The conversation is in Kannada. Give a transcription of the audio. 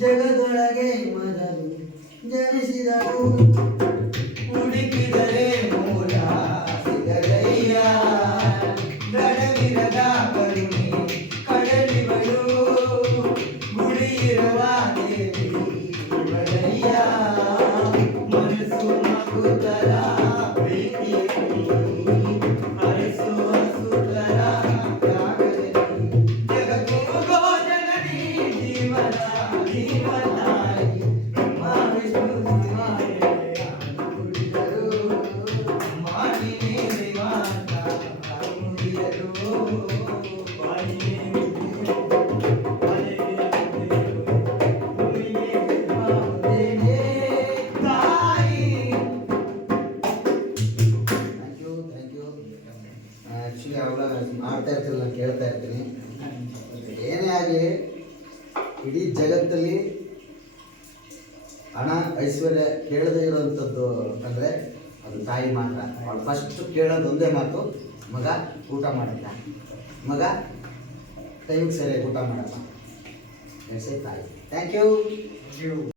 ಜಗದೊಳಗೆ ಮೊದಲು ಜನಿಸಿದಳು ಹುಡುಕಿದರೆ ಮೂಲ ಸಿಗದಯ್ಯ ದಡವಿರದ ಕರುಣೆ ಕಡಲಿವಳು ಗುಳಿಯಿರುವ ದೇವಿ ಇವಳಯ್ಯ ಮನಸ್ಸು ಮಗುತರ ಪ್ರೀತಿಯಲ್ಲಿ ಹರಿಸುವ ಸುತರ ತ್ಯಾಗದಲ್ಲಿ ಜಗತ್ತು ಗೋಜನನಿ ಜೀವನ ಜೀವನಾಯಿ ಬ್ರಹ್ಮ ವಿಷ್ಣು ಶಿವಾಯ ನುಡಿದರು ಮಾಡಿನೇ ದೇವಾಂತ ಮುಗಿದರು ಆ್ಯಕ್ಚುಲಿ ಅವಾಗ ಮಾಡ್ತಾ ಇರ್ತಿಲ್ಲ, ನಾನು ಕೇಳ್ತಾ ಇರ್ತೀನಿ. ಏನೇ ಆಗಲಿ ಇಡೀ ಜಗತ್ತಲ್ಲಿ ಹಣ ಐಶ್ವರ್ಯ ಕೇಳದೇ ಇರೋವಂಥದ್ದು ಅಂದರೆ ಅದು ತಾಯಿ ಮಾತ್ರ. ಅವಳು ಫಸ್ಟ್ ಕೇಳೋದು ಒಂದೇ ಮಾತು, ಮಗ ಊಟ ಮಾಡಿಲ್ಲ, ಮಗ ಟೈಮಿಗೆ ಸರಿಯಾಗಿ ಊಟ ಮಾಡಲ್ಲ, ಎಸೆ ತಾಯಿ. Thank you.